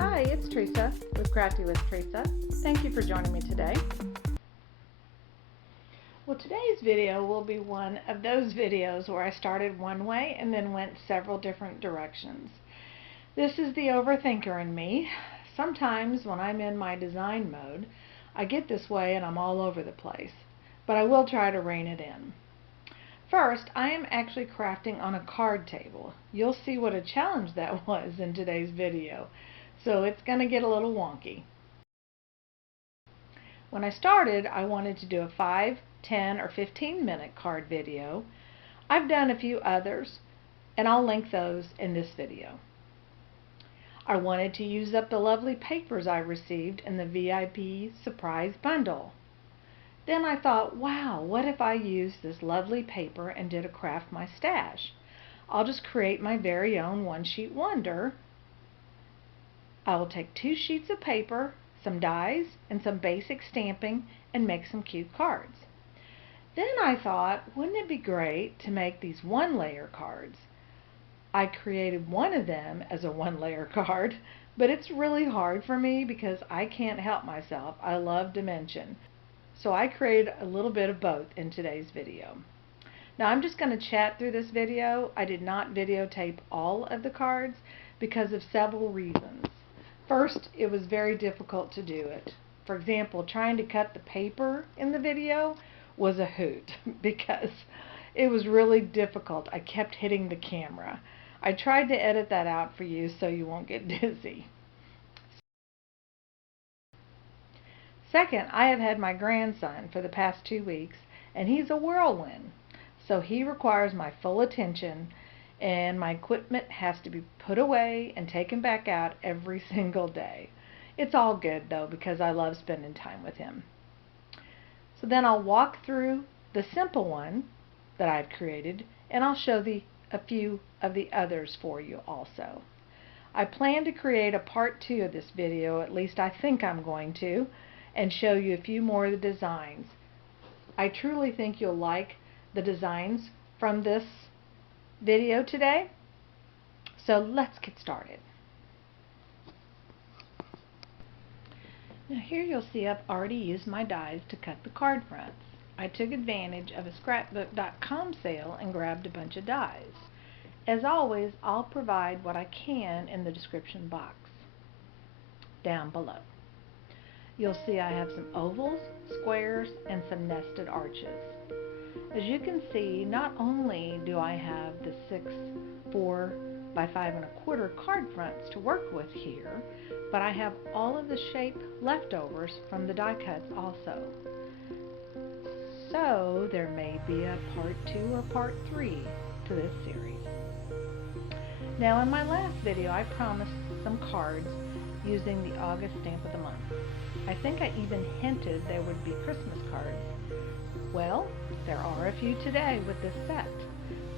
Hi, it's Theresa with Crafty with Theresa. Thank you for joining me today. Well, today's video will be one of those videos where I started one way and then went several different directions. This is the overthinker in me. Sometimes when I'm in my design mode, I get this way and I'm all over the place, but I will try to rein it in. First, I am actually crafting on a card table. You'll see what a challenge that was in today's video, so it's going to get a little wonky. When I started, I wanted to do a 5, 10, or 15-minute card video. I've done a few others, and I'll link those in this video. I wanted to use up the lovely papers I received in the VIP surprise bundle. Then I thought, wow, what if I used this lovely paper and did a craft my stash? I'll just create my very own one-sheet wonder. I will take 2 sheets of paper, some dies, and some basic stamping and make some cute cards. Then I thought, wouldn't it be great to make these one-layer cards? I created one of them as a one-layer card, but it's really hard for me because I can't help myself. I love dimension. So I created a little bit of both in today's video. Now I'm just going to chat through this video. I did not videotape all of the cards because of several reasons. First, it was very difficult to do it. For example, trying to cut the paper in the video was a hoot because it was really difficult. I kept hitting the camera. I tried to edit that out for you so you won't get dizzy. Second, I have had my grandson for the past 2 weeks, and he's a whirlwind. So he requires my full attention, and my equipment has to be put away and taken back out every single day. It's all good though because I love spending time with him. So then I'll walk through the simple one that I've created, and I'll show a few of the others for you also. I plan to create a part 2 of this video, at least I think I'm going to, and show you a few more of the designs. I truly think you'll like the designs from this video today. So let's get started. Now here you'll see I've already used my dies to cut the card fronts. I took advantage of a scrapbook.com sale and grabbed a bunch of dies. As always, I'll provide what I can in the description box down below. You'll see I have some ovals, squares, and some nested arches. As you can see, not only do I have the 6 4 by 5 1/4 card fronts to work with here, but I have all of the shape leftovers from the die cuts also. So there may be a part 2 or part 3 to this series. Now in my last video I promised some cards using the August stamp of the month. I think I even hinted there would be Christmas cards. Well, there are a few today with this set,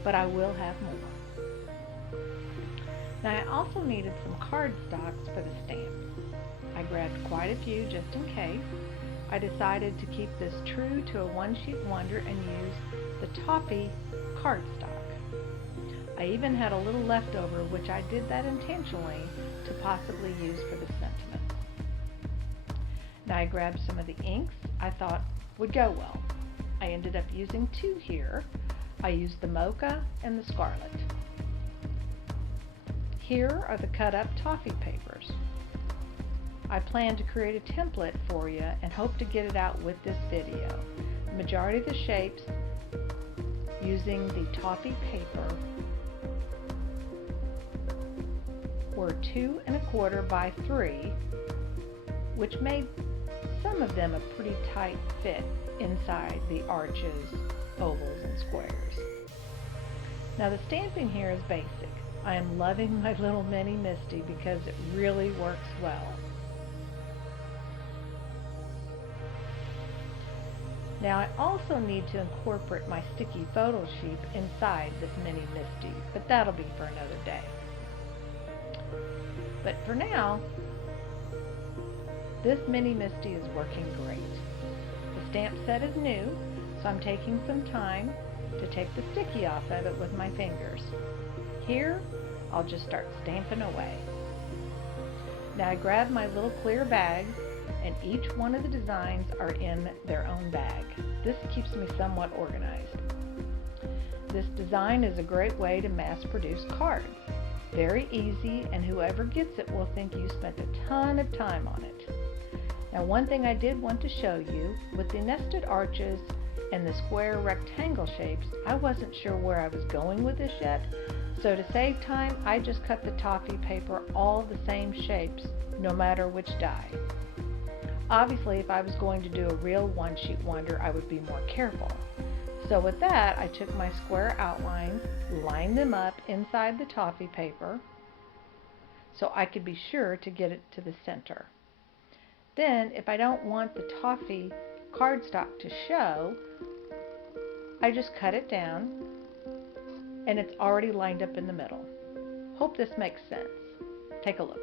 but I will have more. Now I also needed some card stocks for the stamps. I grabbed quite a few just in case. I decided to keep this true to a one-sheet wonder and use the Toffee cardstock. I even had a little leftover, which I did that intentionally to possibly use for the sentiment. Now I grabbed some of the inks I thought would go well. I ended up using 2 here. I used the Mocha and the Scarlet. Here are the cut up toffee papers. I plan to create a template for you and hope to get it out with this video. The majority of the shapes using the toffee paper were 2 1/4 by 3, which made some of them a pretty tight fit inside the arches, ovals, and squares. Now the stamping here is basic. I am loving my little mini Misty because it really works well. Now I also need to incorporate my sticky photo sheet inside this mini Misty, but that'll be for another day. But for now, this mini Misty is working great. The stamp set is new, so I'm taking some time to take the sticky off of it with my fingers. Here, I'll just start stamping away. Now I grab my little clear bags, and each one of the designs are in their own bag. This keeps me somewhat organized. This design is a great way to mass produce cards. Very easy, and whoever gets it will think you spent a ton of time on it. Now, one thing I did want to show you, with the nested arches and the square rectangle shapes, I wasn't sure where I was going with this yet, so to save time, I just cut the toffee paper all the same shapes, no matter which die. Obviously, if I was going to do a real one-sheet wonder, I would be more careful. So with that, I took my square outlines, lined them up inside the toffee paper, so I could be sure to get it to the center. Then, if I don't want the toffee cardstock to show, I just cut it down, and it's already lined up in the middle. Hope this makes sense. Take a look.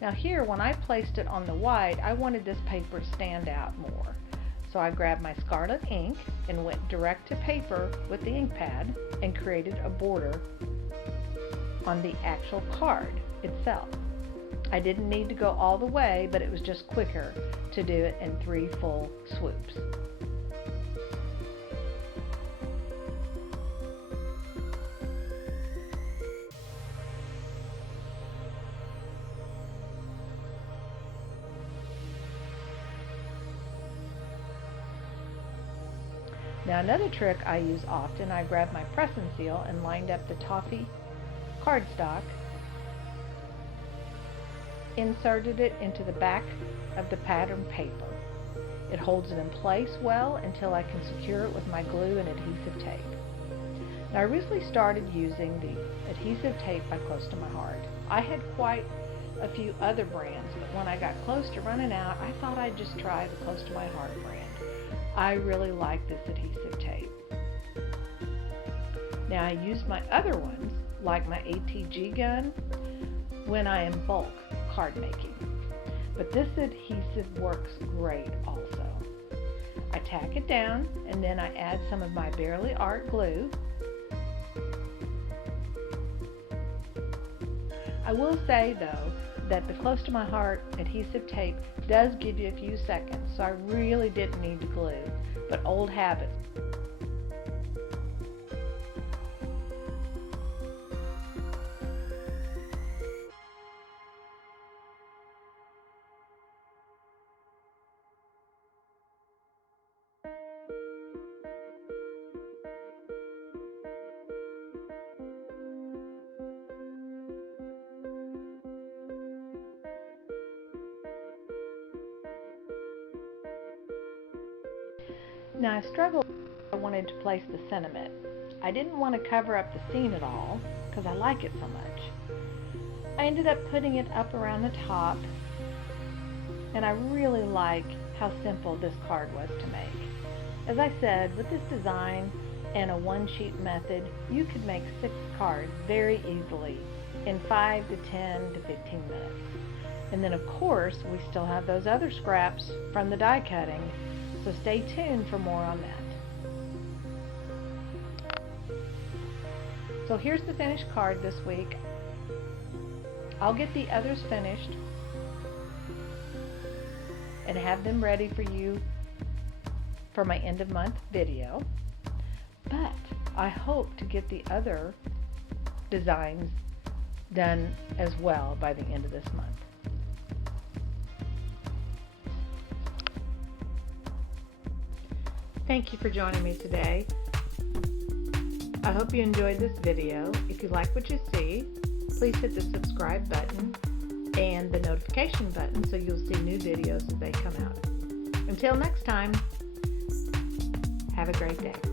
Now here, when I placed it on the white, I wanted this paper to stand out more. So I grabbed my scarlet ink and went direct to paper with the ink pad and created a border on the actual card itself. I didn't need to go all the way, but it was just quicker to do it in 3 full swoops. Now another trick I use often, I grab my press and seal and lined up the toffee cardstock, inserted it into the back of the pattern paper. It holds it in place well until I can secure it with my glue and adhesive tape. Now I recently started using the adhesive tape by CloseToMyHeart. I had quite a few other brands, but when I got close to running out, I thought I'd just try the CloseToMyHeart brand. I really like this adhesive tape. Now I use my other ones, like my ATG gun, when I am bulk card making. But this adhesive works great also. I tack it down, and then I add some of my Barely Art glue. I will say though that the CloseToMyHeart adhesive tape does give you a few seconds, so I really didn't need to glue, but old habits. Now I struggled. I wanted to place the sentiment. I didn't want to cover up the scene at all because I like it so much. I ended up putting it up around the top, and I really like how simple this card was to make. As I said, with this design and a one-sheet method, you could make 6 cards very easily in 5 to 10 to 15 minutes. And then of course, we still have those other scraps from the die cutting, so stay tuned for more on that. So here's the finished card this week. I'll get the others finished and have them ready for you for my end of month video. But I hope to get the other designs done as well by the end of this month. Thank you for joining me today. I hope you enjoyed this video. If you like what you see, please hit the subscribe button and the notification button so you'll see new videos as they come out. Until next time, have a great day.